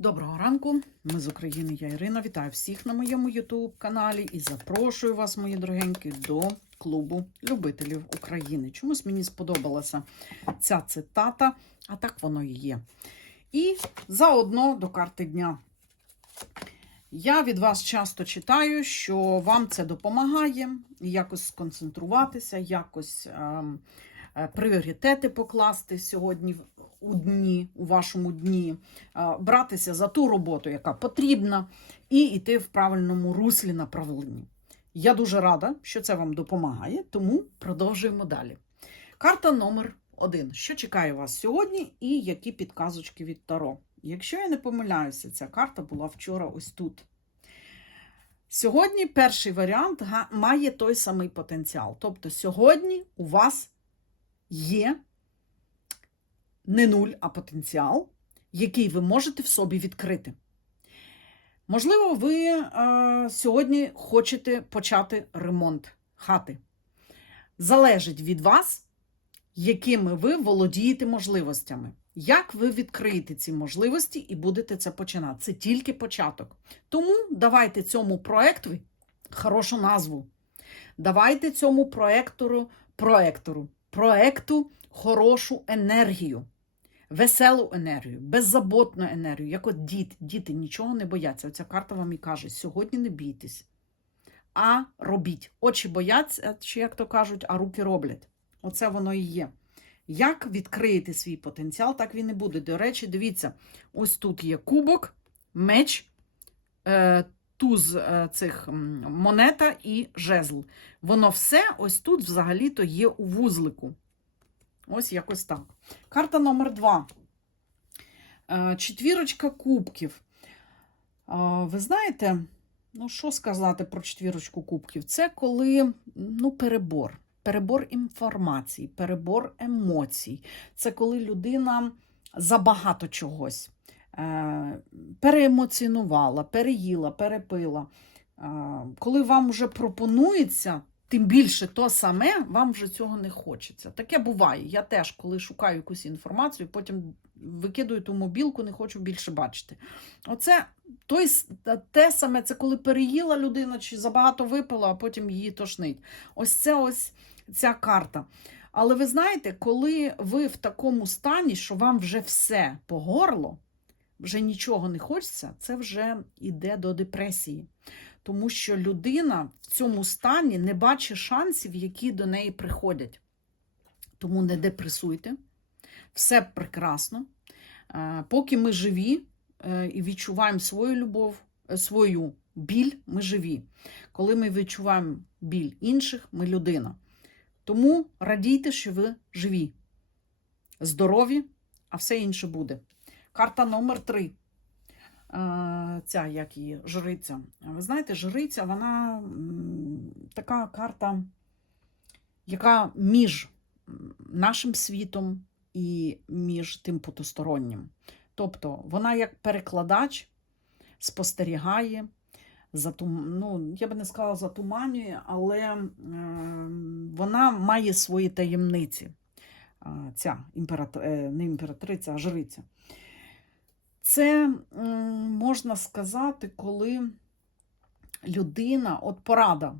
Доброго ранку, ми з України, я Ірина. Вітаю всіх на моєму YouTube каналі і запрошую вас, мої дорогенькі, до клубу любителів України. Чомусь мені сподобалася ця цитата, а так воно і є. І заодно до карти дня. Я від вас часто читаю, що вам це допомагає якось сконцентруватися, якось ем, пріоритети покласти сьогодні у дні, у вашому дні, е, братися за ту роботу, яка потрібна, і йти в правильному руслі направленні. Я дуже рада, що це вам допомагає, тому продовжуємо далі. Карта номер один. Що чекає вас сьогодні, і які підказочки від Таро? Якщо я не помиляюся, ця карта була вчора ось тут. Сьогодні перший варіант має той самий потенціал. Тобто, сьогодні у вас є не нуль, а потенціал, який ви можете в собі відкрити. Можливо, ви е, сьогодні хочете почати ремонт хати. Залежить від вас, якими ви володієте можливостями. Як ви відкриєте ці можливості і будете це починати? Це тільки початок. Тому давайте цьому проекту хорошу назву. Давайте цьому проектору, проектору, проекту хорошу енергію, веселу енергію, беззаботну енергію. Як от діти, діти нічого не бояться. Оця карта вам і каже: сьогодні не бійтесь, а робіть. Очі бояться, чи як то кажуть, а руки роблять. Оце воно і є. Як відкриєте свій потенціал, так він і буде. До речі, дивіться, ось тут є кубок, меч, е, туз е, цих монета і жезл. Воно все ось тут взагалі-то є у вузлику. Ось якось так. Карта номер два. Е, Четвірочка кубків. Е, Ви знаєте, ну що сказати про четвірочку кубків? Це коли ну, перебор. Перебор інформації, перебор емоцій. Це коли людина забагато чогось переемоціонувала, переїла, перепила. Е, коли вам вже пропонується, тим більше то саме, вам вже цього не хочеться. Таке буває. Я теж, коли шукаю якусь інформацію, потім викидую ту мобілку, не хочу більше бачити. Оце той, те саме, це коли переїла людина чи забагато випила, а потім її тошнить. Ось це ось ця карта. Але ви знаєте, коли ви в такому стані, що вам вже все по горло, вже нічого не хочеться, це вже йде до депресії. Тому що людина в цьому стані не бачить шансів, які до неї приходять. Тому не депресуйте, все прекрасно. Поки ми живі е, і відчуваємо свою любов, е, свою біль, ми живі. Коли ми відчуваємо біль інших, ми людина. Тому радійте, що ви живі, здорові, а все інше буде. Карта номер три. Е, Ця як її жриця. Ви знаєте, жриця, вона така карта, яка між нашим світом і між тим потустороннім. Тобто вона як перекладач спостерігає, затум... ну, я би не сказала затуманює, але е, вона має свої таємниці. А, Ця імперат... е, не імператриця, а жриця. Це можна сказати, коли людина, от порада,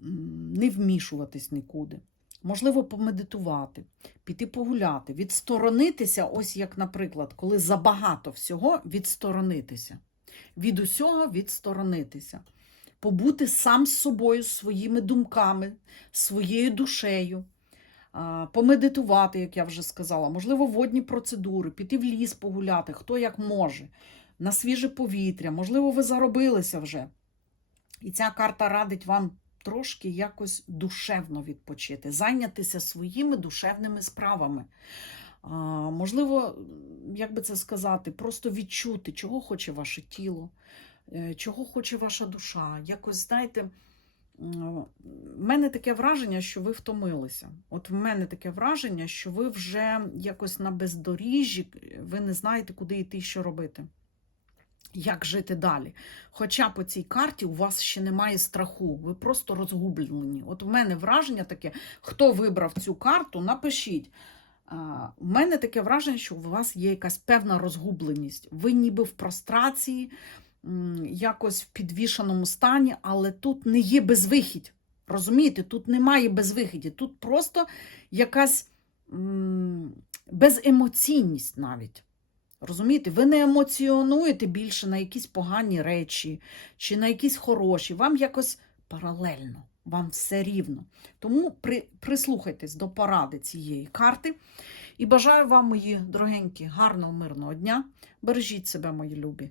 не вмішуватись нікуди. Можливо, помедитувати, піти погуляти, відсторонитися, ось як, наприклад, коли забагато всього відсторонитися. Від усього відсторонитися. Побути сам з собою, своїми думками, своєю душею, помедитувати, як я вже сказала, можливо, водні процедури, піти в ліс погуляти, хто як може, на свіже повітря, можливо, ви заробилися вже. І ця карта радить вам трошки якось душевно відпочити, зайнятися своїми душевними справами. Можливо, як би це сказати, просто відчути, чого хоче ваше тіло, е, чого хоче ваша душа. Якось, знаєте, в мене таке враження, що ви втомилися. От в мене таке враження, що ви вже якось на бездоріжжі, ви не знаєте, куди йти що робити. Як жити далі? Хоча по цій карті у вас ще немає страху, ви просто розгублені. От в мене враження таке, хто вибрав цю карту, напишіть. У мене таке враження, що у вас є якась певна розгубленість. Ви ніби в прострації, якось в підвішеному стані, але тут не є безвихідь. Розумієте, тут немає безвихіді, тут просто якась беземоційність навіть. Розумієте, ви не емоціонуєте більше на якісь погані речі чи на якісь хороші. Вам якось паралельно, вам все рівно. Тому при, прислухайтесь до поради цієї карти. І бажаю вам, мої дорогенькі, гарного, мирного дня. Бережіть себе, мої любі,